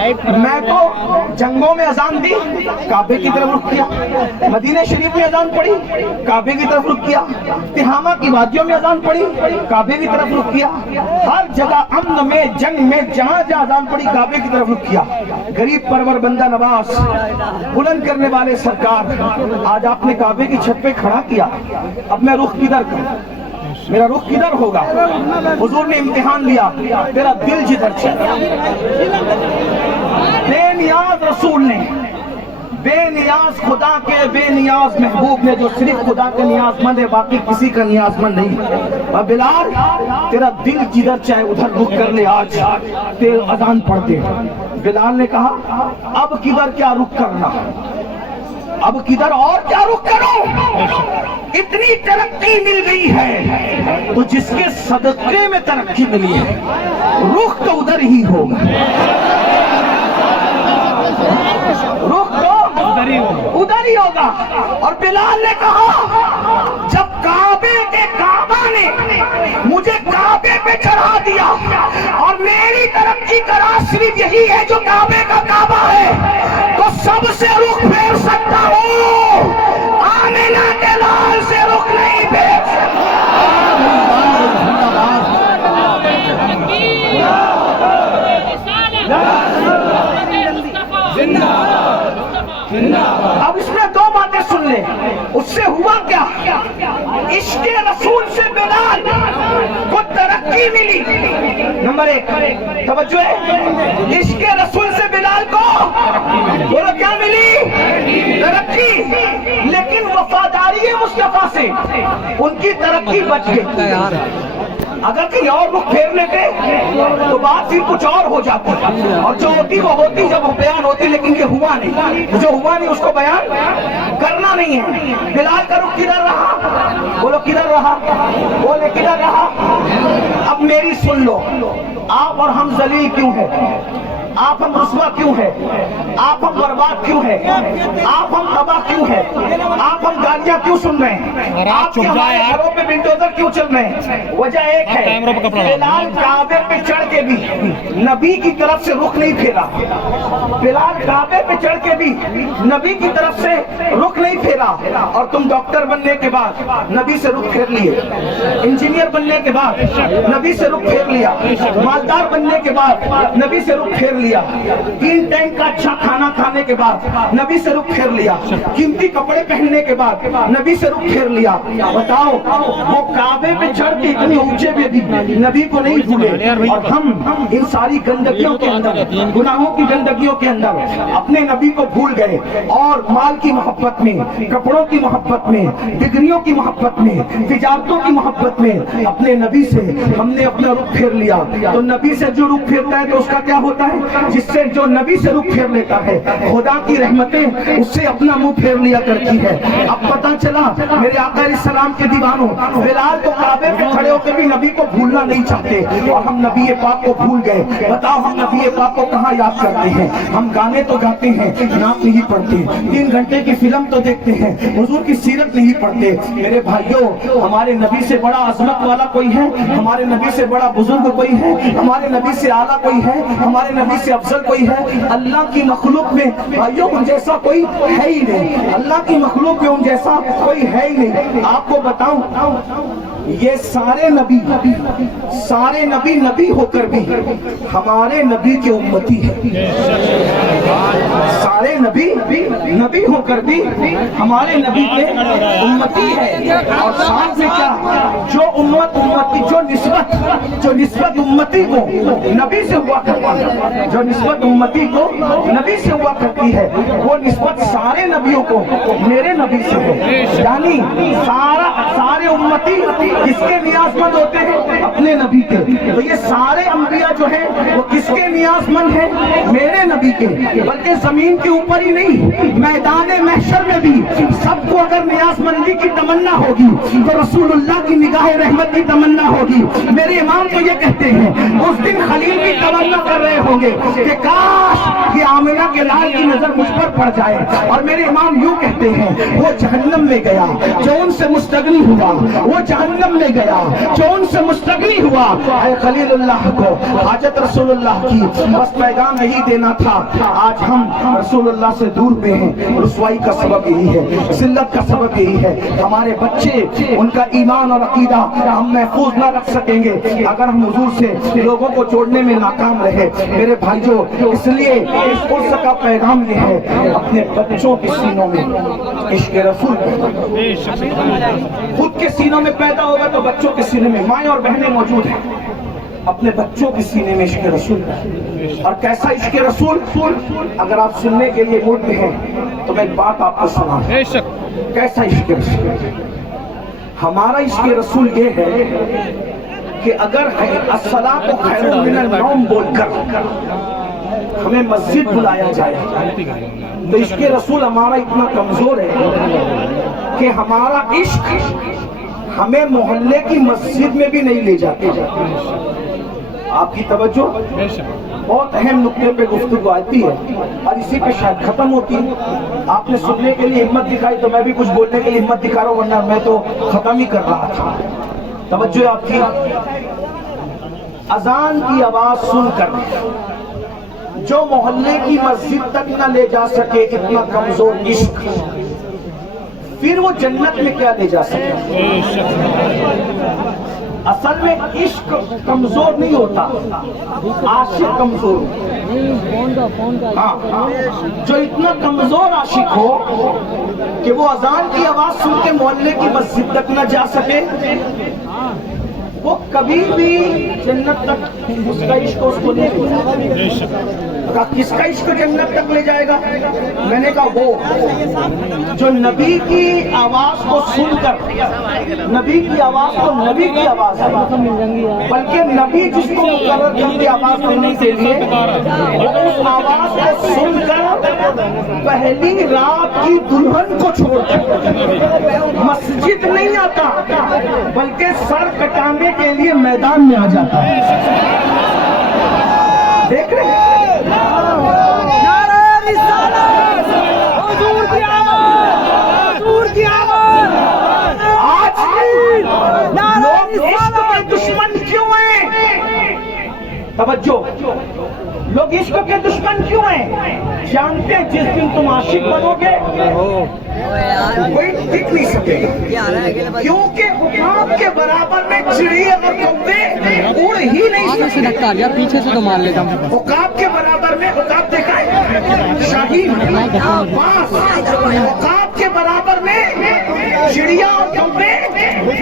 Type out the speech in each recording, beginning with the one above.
میں تو جنگوں میں اذان دی کعبے کی طرف رخ کیا، مدینہ شریف میں اذان پڑھی کعبے کی طرف رخ کیا، تہامہ کی وادیوں میں اذان پڑھی کعبے کی طرف رخ کیا، ہر جگہ امن میں جنگ میں جہاں جہاں اذان پڑھی کعبے کی طرف رخ کیا۔ غریب پرور بندہ نواز بلند کرنے والے سرکار، آج آپ نے کعبے کی چھت پہ کھڑا کیا، اب میں رخ کدھر کروں، میرا رخ کدھر ہوگا؟ حضور نے امتحان لیا، تیرا دل جدھر چاہے۔ بے نیاز رسول نے، بے نیاز خدا کے بے نیاز محبوب نے، جو صرف خدا کا نیاز مند ہے، باقی کسی کا نیاز مند نہیں۔ اور بلال تیرا دل جدھر چاہے ادھر رخ کر لے، آج تیرے اذان پڑھتے۔ بلال نے کہا اب کدھر کیا رخ کرنا، اب کدھر اور کیا رخ کروں، اتنی ترقی مل گئی ہے تو جس کے صدقے میں ترقی ملی ہے رخ تو ادھر ہی ہوگا، رخ تو ادھر ہی ہوگا۔ اور بلال نے کہا جب کعبے کے کعبہ نے مجھے کعبے پہ چڑھا دیا اور میری ترقی کا راز صرف یہی ہے جو کعبے کا کعبہ ہے، تو سب سے رخ پھیر سکتا ہوں، آمینہ کے لال سے رخ نہیں پھیر سکتا۔ اب اس میں دو باتیں سن لیں، اس سے ہوا کیا؟ عشق رسول سے بلال کو ترقی ملی۔ نمبر ایک توجہ ہے، عشق رسول سے بلال کو بولو کیا ملی؟ ترقی۔ لیکن وفاداری مصطفیٰ سے ان کی ترقی بچ گئی۔ اگر کہیں اور رخ پھیر لیتے تو بات پھر کچھ اور ہو جاتی، اور جو ہوتی وہ ہوتی جب وہ بیان ہوتی، لیکن یہ ہوا نہیں، جو ہوا نہیں اس کو بیان کرنا نہیں ہے۔ بلال کا رخ کدھر رہا؟ بولو کدھر رہا؟ بولے کدھر رہا؟ اب میری سن لو، آپ اور ہم ذلیل کیوں ہیں؟ آپ ہم رسوا کیوں ہے؟ آپ ہم برباد کیوں ہے؟ آپ ہم تباہ کیوں ہے؟ آپ ہم گالیاں کیوں سن رہے ہیں؟ آپ کے ہمارے گھروں پہ بلڈوزر کیوں چل رہے ہیں؟ وجہ ایک ہے، بلال کعبے پہ چڑھ کے بھی نبی کی طرف سے رخ نہیں پھیرا، بلال کعبے پہ چڑھ کے بھی نبی کی طرف سے رخ نہیں پھیرا۔ اور تم ڈاکٹر بننے کے بعد نبی سے رخ پھیر لیے، انجینئر بننے کے بعد نبی سے رخ پھیر لیا، مالدار بننے کے بعد نبی سے رخ پھیر لیا، 3 ٹائم کا اچھا کھانا کھانے کے بعد نبی سے رخ پھیر لیا، قیمتی کپڑے پہننے کے بعد نبی سے رخ پھیر لیا۔ بتاؤ وہ کعبے پہ چڑھ کے اتنے اونچے پہ بھی نبی کو نہیں بھولے، اور ہم ان ساری گندگیوں کے اندر، گناہوں کی گندگیوں کے اندر اپنے نبی کو بھول گئے، اور مال کی محبت میں، کپڑوں کی محبت میں، ڈگریوں کی محبت میں، تجارتوں کی محبت میں اپنے نبی سے ہم نے اپنا رخ پھیر لیا۔ تو نبی سے جو رخ پھیرتا ہے تو اس کا کیا ہوتا ہے؟ جس سے جو نبی سے رخ پھیر لیتا ہے خدا کی رحمتیں اس سے اپنا منہ پھیر لیا کرتی ہے۔ اب پتہ چلا میرے آقا علیہ السلام کے دیوانوں، بلال تو کعبے پہ کھڑے ہو کے بھی نبی کو بھولنا نہیں چاہتے، اور ہم نبی پاک کو بھول گئے۔ بتاؤ ہم نبی پاک کو کہاں یاد کرتے ہیں؟ ہم گانے تو گاتے ہیں، نعت نہیں پڑھتے، 3 گھنٹے کی فلم تو دیکھتے ہیں، حضور کی سیرت نہیں پڑھتے۔ میرے بھائیوں، ہمارے نبی سے بڑا عظمت والا کوئی ہے؟ ہمارے نبی سے بڑا بزرگ کوئی ہے؟ ہمارے نبی سے اعلیٰ کوئی ہے؟ ہمارے نبی سے افضل کوئی ہے؟ اللہ کی مخلوق میں بھائیوں ان جیسا کوئی ہے ہی نہیں، اللہ کی مخلوق میں ان جیسا کوئی ہے ہی نہیں۔ آپ کو بتاؤں، یہ سارے نبی نبی ہو کر بھی ہمارے نبی کے امتی ہیں، سارے نبی ہو کر بھی ہمارے نبی کے امتی ہیں۔ اور ساتھ میں کیا، جو نسبت امتی کو نبی سے ہوا کرتی ہے، جو نسبت امتی کو نبی سے ہوا کرتی ہے، وہ نسبت سارے نبیوں کو میرے نبی سے ہے۔ یعنی سارے امتی کس کے نیاز مند ہوتے ہیں؟ اپنے نبی کے۔ تو یہ سارے انبیاء جو ہیں وہ کس کے نیاز مند ہیں؟ میرے نبی کے۔ بلکہ زمین کے اوپر اوپر ہی نہیں، میدان محشر میں بھی سب کو اگر نیاز مندی کی تمنا ہوگی تو رسول اللہ کی نگاہ رحمت کی تمنا ہوگی۔ میرے امام تو یہ کہتے ہیں اس دن خلیل بھی تمنا کر رہے ہوں گے کہ کاش کہ آمنہ کے لال کی نظر مجھ پر پڑ جائے۔ اور میرے امام یوں کہتے ہیں وہ جہنم میں گیا جو ان سے مستغنی ہوا، وہ جہنم میں گیا جو ان سے مستغنی ہوا۔ اے خلیل اللہ کو حاجت رسول اللہ کی بس پیغام نہیں دینا تھا، آج ہم رسول اللہ سے دور پہ ہیں۔ رسوائی کا سبب یہی ہے، ذلت کا سبب یہی ہے۔ ہمارے بچے ان کا ایمان اور عقیدہ ہم محفوظ نہ رکھ سکیں گے اگر ہم حضور سے لوگوں کو جوڑنے میں ناکام رہے۔ میرے بھائیو، اس لیے اس قرص کا پیغام یہ ہے اپنے بچوں کے سینوں میں عشق رسول خود کے سینوں میں پیدا ہوگا تو بچوں کے سینے میں، مائیں اور بہنیں موجود ہیں، اپنے بچوں کے سینے میں عشق رسول۔ اور کیسا عشق رسول؟ اگر آپ سننے کے لیے موڈ میں ہیں تو میں ایک بات آپ کو سنا، کیسا عشق رسول؟ ہمارا عشق رسول یہ ہے کہ اگر الصلاۃ خیر من النوم بول کر ہمیں مسجد بلایا جائے تو عشق رسول ہمارا اتنا کمزور ہے کہ ہمارا عشق ہمیں محلے کی مسجد میں بھی نہیں لے جاتے۔ آپ کی توجہ، بہت اہم نقطے پہ گفتگو آتی ہے اور اسی پہ شاید ختم ہوتی ہے۔ آپ نے سننے کے لیے ہمت دکھائی تو میں بھی کچھ بولنے کے لیے ہمت دکھا رہا ہوں، ورنہ میں تو ختم ہی کر رہا تھا۔ توجہ آپ کی، اذان کی آواز سن کر جو محلے کی مسجد تک نہ لے جا سکے اتنا کمزور عشق، پھر وہ جنت میں کیا لے جا سکے؟ اصل میں عشق کمزور نہیں ہوتا، عاشق کمزور ہوتا۔ ہاں، جو اتنا کمزور عاشق ہو کہ وہ اذان کی آواز سن کے محلے کی مسجد تک نہ جا سکے، وہ کبھی بھی جنت تک اس کا عشق اس کو نہیں لے جائے۔ کس کا عشق جنت تک لے جائے گا؟ میں نے کہا وہ جو نبی کی آواز کو سن کر، نبی کی آواز تو نبی کی آواز ہے، بلکہ نبی جس کو مقرر کر کے آواز دینے کے لیے وہ اس آواز کو سن کر پہلی رات کی دلہن کو چھوڑ کر مسجد نہیں آتا بلکہ سر کٹانے کے لیے میدان میں آ جاتا ہے۔ دیکھ رہے ہیں؟ دشمن کیوں ہیں؟ توجہ، لوگ عشق کے دشمن کیوں ہیں؟ جانتے ہیں جس دن تم عاشق بنو گے کوئی ٹک نہیں سکے گا، کیونکہ حکام کے برابر میں چڑیا اور کوے اڑ ہی نہیں سکتے۔ پیچھے سے تو مان لیتا ہوں، حکام کے برابر میں، حکام دیکھا ہے شاہین، باز، حکام کے برابر میں چڑیا اور کوے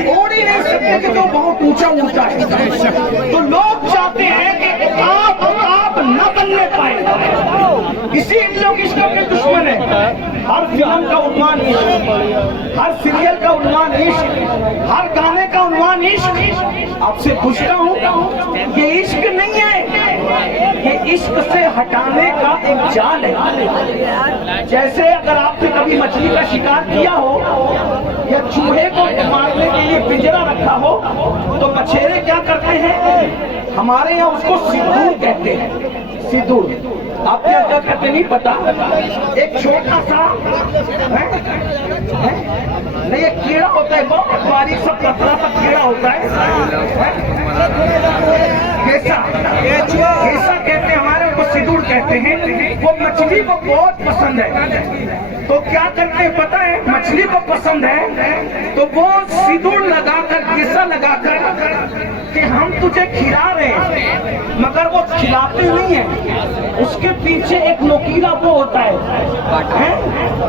اڑ ہی نہیں سکتے کہ تو بہت اونچا اونچا ہے۔ تو لوگ چاہتے ہیں کہ حکام نہ بننے پائے، اسی لوگ عشق کے دشمن ہیں۔ ہر فلم کا عنوان عشق، ہر سیریل کا عنوان عشق، ہر گانے کا عنوان عشق۔ آپ سے پوچھتا ہوں یہ عشق نہیں ہے، یہ عشق سے ہٹانے کا ایک جال ہے۔ جیسے اگر آپ نے کبھی مچھلی کا شکار کیا ہو یا چوہے کو مارنے کے لیے پنجرا رکھا ہو تو مچھیرے کیا کرتے ہیں؟ ہمارے یہاں اس کو سدور کہتے ہیں، سدور۔ آپ کیا کہتے نہیں پتا، ایک چھوٹا سا نہیں، ایک کیڑا ہوتا ہے، بہت باریک سا پتلا سا کیڑا ہوتا ہے، کیسا کہتے ہیں، ہمارے کو سدور کہتے ہیں۔ وہ مچھلی کو بہت پسند ہے تو کیا کرتے ہیں پتہ ہے؟ مچھلی کو پسند ہے تو وہ سدور لگا کر، کیسا لگا کر کہ ہم تجھے کھلا رہے ہیں، مگر وہ کھلاتے نہیں ہیں، اس کے پیچھے ایک نوکیلا وہ ہوتا ہے،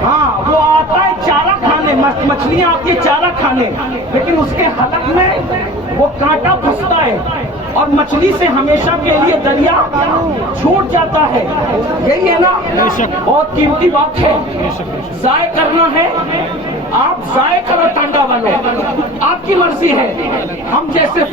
ہاں وہ آتا ہے چارہ کھانے، مچھلیاں آتی ہے چارہ کھانے، لیکن اس کے حلق میں وہ کانٹا پھنستا ہے اور مچھلی سے ہمیشہ کے لیے دریا چھوٹ جاتا ہے۔ یہی ہے نا، بہت قیمتی بات ہے، ضائع کرنا ہے، آپ ضائع کرو ٹانڈا والوں، آپ کی مرضی ہے۔ ہم جیسے